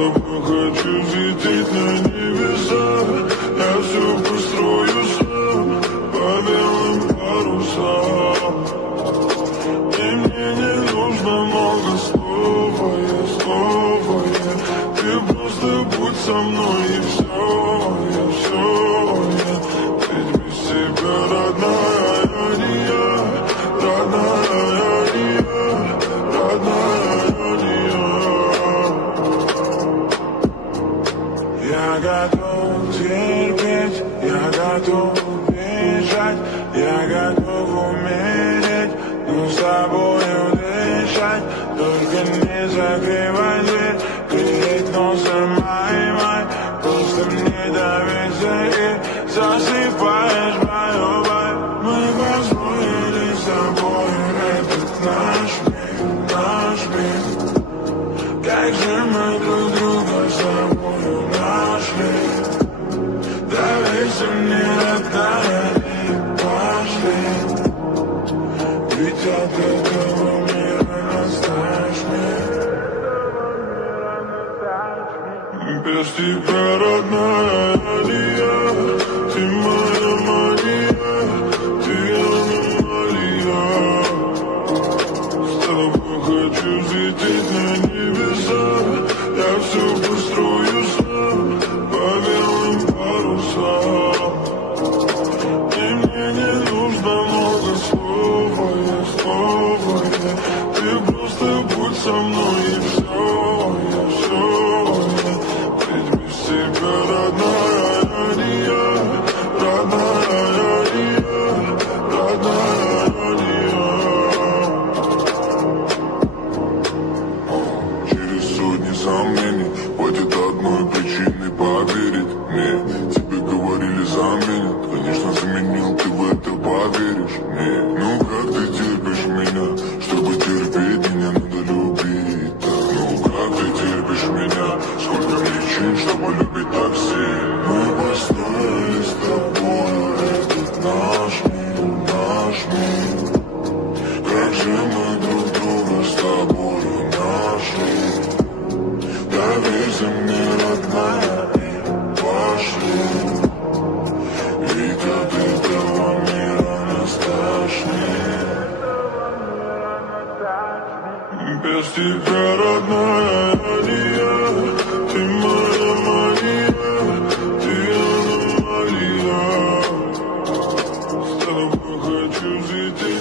тобой хочу взлететь на небеса. Я все построю сам по белым парусам. И мне не нужно много слова, я. Ты просто будь со мной и все, я. Ведь без тебя родная я не я, родная я не я, родная я не я. Я готов терпеть, я готов бежать, я готов умереть, но с тобою дышать. Только не закрывай дверь, греть носом май. Просто мне доверься и засыпаешь мою боль. Мы построили с тобой этот наш мир. Как же мы друг друга с тобою нашли. Доверься мне, родная, и пошли. Ведь от этого мира настаешь мне. Без тебя, родная, я не я. Ты моя Мария, ты аномалия. С тобой хочу взлететь на небеса. Я все построю сам по белым парусам. И мне не нужно много слова, я. Ты просто будь со мной и все, я. Ведь без тебя родная я не я, родная я не я, родная я не я. Через сотни сомнений хватит одной причины поверить мне. Тебе говорили заменят, конечно заменил, ты в это поверишь мне. Ну как ты терпишь меня, чтобы терпеть меня надо любить так. Ну как ты терпишь меня, сколько причин, чтобы любить так сильно. Мы построили с тобой этот наш мир. Как же мы друг друга с тобою нашли. Доверься мне, родная, и пошли. Ведь от этого мира нас тошнит. Без тебя, родная, я не я. Ты моя Мария, ты аномалия. С тобой хочу взлететь.